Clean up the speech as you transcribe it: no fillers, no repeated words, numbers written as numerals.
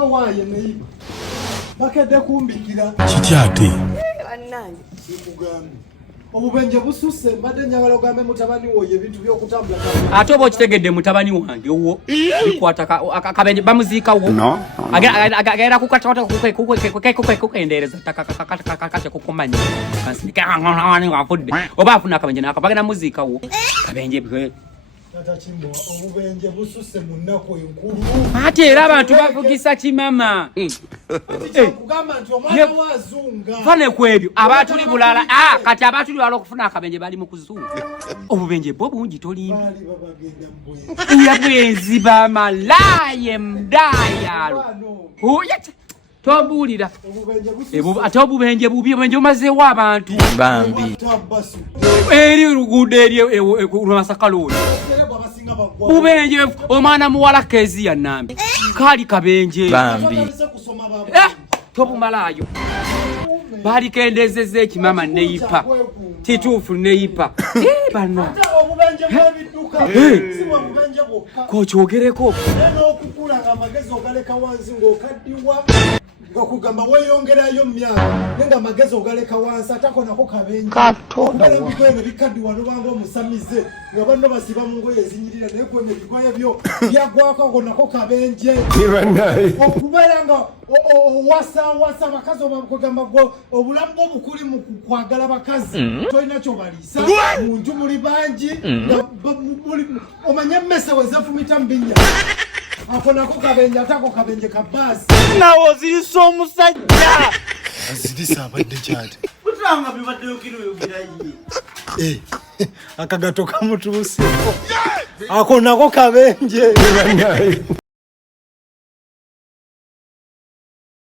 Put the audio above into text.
no waye neiba bakede kumbikira kityate annange sikugambe obubenje bususe mbadde njagala ogambe mutabani wo ebintu by'okutambula ate oba okitegedde mutabani wange owo bikwata akabenje bamuziika wo agenda kukendeereza takakakate kukumanya kansinikawafudde oba afuna akabenje nakabagenda muziika wo kabenje tata Kimbo obubenje bususe mu nnaku enkulu ate era abantu bavugisa kimama kugamba nti omwana wazunga fane kwebyo abatuli bulala kati abatuli wala okufuna akabenje bali mu kuzunga obubenje bwo bungi tolimbi bali babagenda mbwe ya bwenzi bamalaye mdayalo tobuulira ate obubenje bubi obubenje bumazeewo abantu bambi eri oluguudo eri lwamasakalooni bubenje omwana muwala kezi ya nambi kali kabenje bambi tobumalayo balikendezeza ekimama neyipa kituufu neyipa bano kokyogereko amagezi ogaleka wansi ng'okaddiwa ngokugamba weyongerayo myaka nenga amagezi ogaleka wansi atako nako kabenje katondaebigweno bikaddiwa nobanga omusamize nga banno basiba mu ngoye ezinyirira naye gwene ebigoye byo byagwako nako kabenje okubeera nga owasawasa abakazi obakugamba obulamu bwobukuli mu kwagala bakazi tolina kyobaliisa munju muli bangi omanye emmese wezefumita mbinya ako nako kabenje atako kabenje kabasi nawo zirisa omusajja zirisa abadde kyati kutanga bibaddeyo kino yogeraye akagato kamutuuse ako nako kabenje